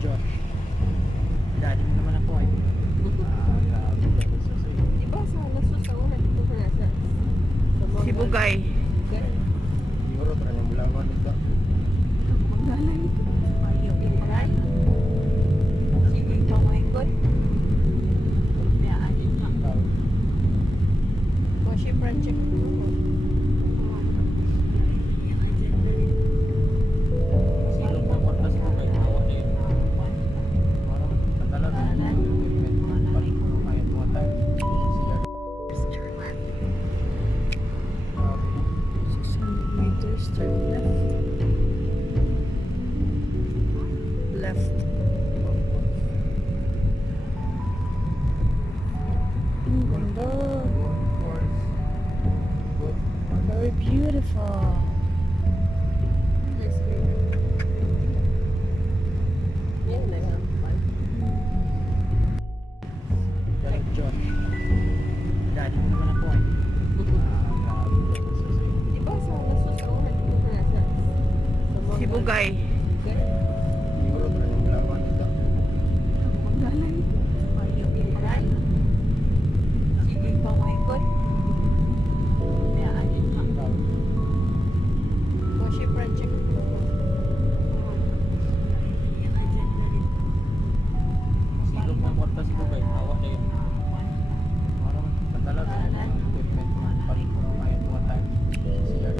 Josh. Dali mo naman ako eh. Grabe ka sa sa'yo. Diba sa naso sa una dito ka nasa? Si Bugay. Siguro, parang yung bulangon ito. Pagdalay. Ayaw yung paray. Sige pa mo ikot. Kaya alin na. Washi project ko. Sino pa kwarta si Bugay? Tawa na yun. Parang katalag. Ayun, mga time. Siya. 600 meters, turn left. Left. Ang ganda. Very beautiful. Yan na lang. Galing Josh. Dali mo naman ako eh. Grabe ka sa sa'yo. Diba sa naso sa una dito ka nasa? Si Bugay. Siguro, parang yung bulangon ito. Pagdalay. Ayaw yung paray. Sige pa mo ikot. Kaya alin na. Washi project ko. Sino pa kwarta si Bugay? Tawa na yun. Parang katalag. Ayun, mga time. Siya.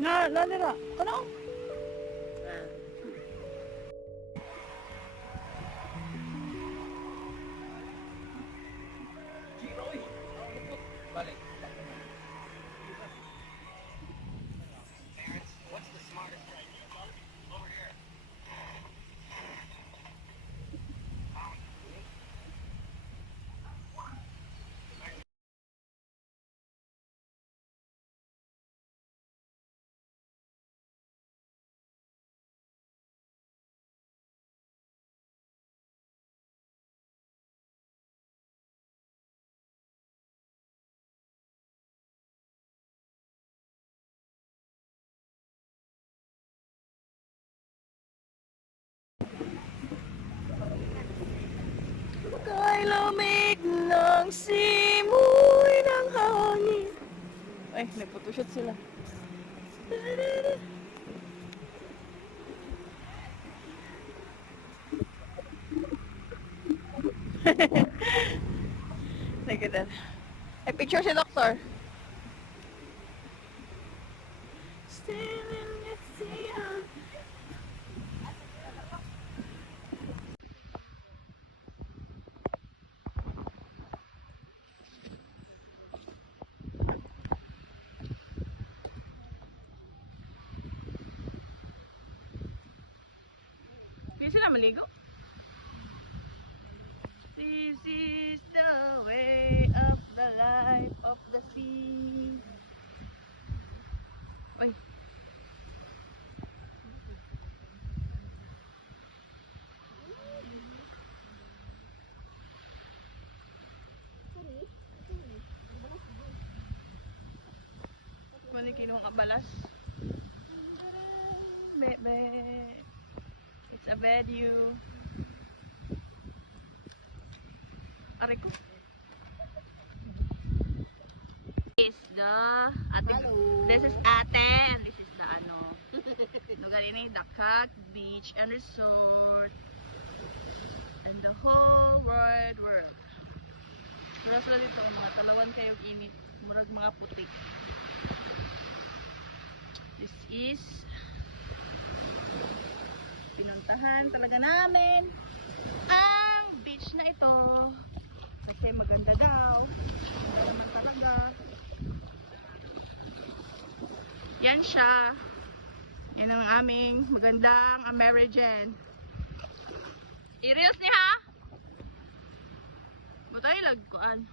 Nalira. Ano? Balik. Kay lamig ng simoy ng hangin. Ay, nagphotoshot sila. Look at that. Ay, picture si Doktor. Still in the sea of- Hindi sila maligo. This is the way of the life of the sea. Uy. Mali kinuha ka balas. Bebe. It's a video. Aray ko. Is the ate. This is ate and this is the ano. Lugar ini Dakak Beach and Resort. And the whole wide world. Wala sila dito mga talawan kayo init. Murag mga putik. This is pinuntahan talaga namin ang beach na ito kasi maganda daw. Maganda talaga. Yan siya. Yan ang aming magandang Amerigen. I-reels niya ha? Butay lagkuan.